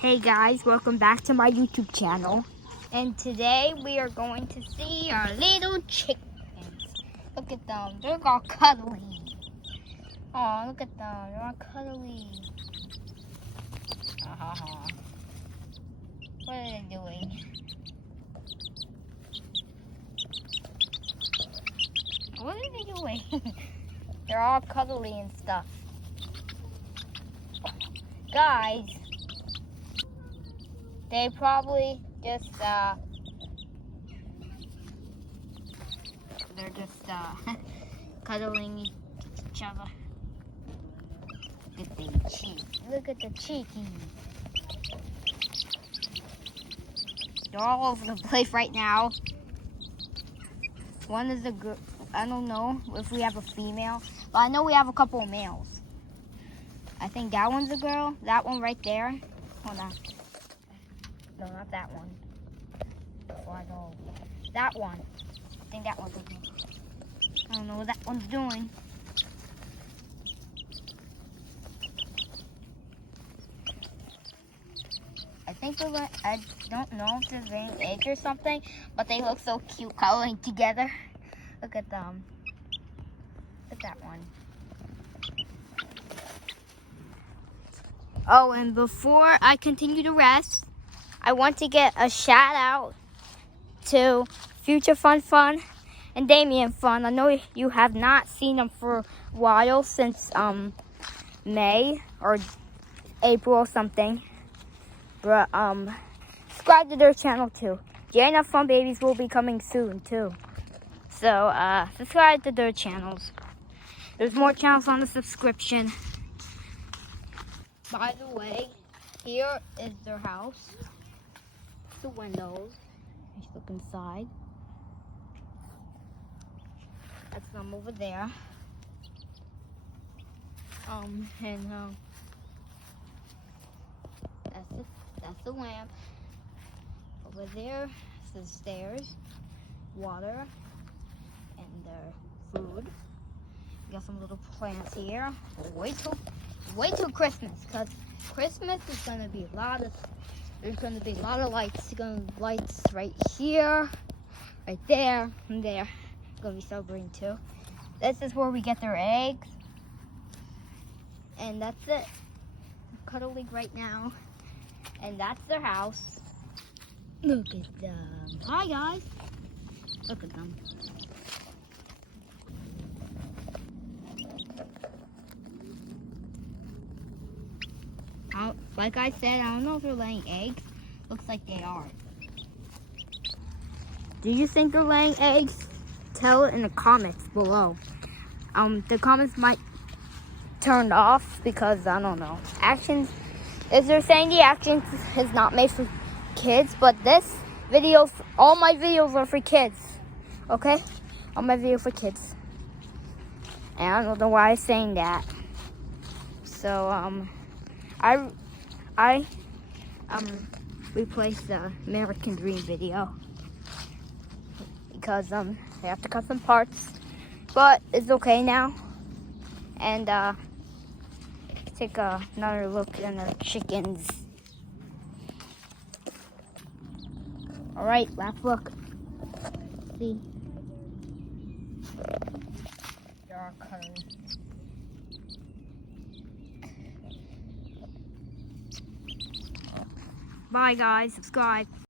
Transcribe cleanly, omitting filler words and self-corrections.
Hey guys, welcome back to my YouTube channel. And today we are going to see our little chickens. Look at them, they're all cuddly. Oh, look at them, they're all cuddly. What are they doing? What are they doing? They're all cuddly and stuff. Guys, they probably just, they're just, cuddling each other. Look at the cheek. Look at the cheeky. They're all over the place right now. One is a girl. I don't know if we have a female, but I know we have a couple of males. I think that one's a girl. That one right there. Hold on. No, not that one. Oh, I know. That one. I think that one's a girl. I don't know what that one's doing. I think they're like, I don't know if they're laying eggs or something, but they look so cute cuddling together. Look at them. Look at that one. Oh, and before I continue the rest, I want to get a shout out to Future Fun Fun and Damien Fun. I know you have not seen them for a while, since May or April or something. But subscribe to their channel too. Jana Fun Babies will be coming soon too. So subscribe to their channels. There's more channels on the subscription. By the way, here is their house. The windows. Let's look inside. That's them over there. That's the lamp. Over there is the stairs, water, and their food. We got some little plants here. Wait till Christmas, because Christmas is gonna be there's gonna be a lot of lights. Lights right here, right there, and there. It's gonna be so green too. This is where we get their eggs. And that's it. Cuddling right now. And that's their house. Look at them. Hi guys. Look at them. Like I said, I don't know if they're laying eggs. Looks like they are. Do you think they're laying eggs? Tell it in the comments below. The comments might turn off because I don't know. Actions. If they're saying the action is not made for kids, but this video, all my videos are for kids. Okay? All my videos for kids. And I don't know why I'm saying that. So, I replaced the American Dream video because I have to cut some parts, but it's okay now. And take another look at our chickens. All right, last look. See, there are colors. Bye guys, subscribe.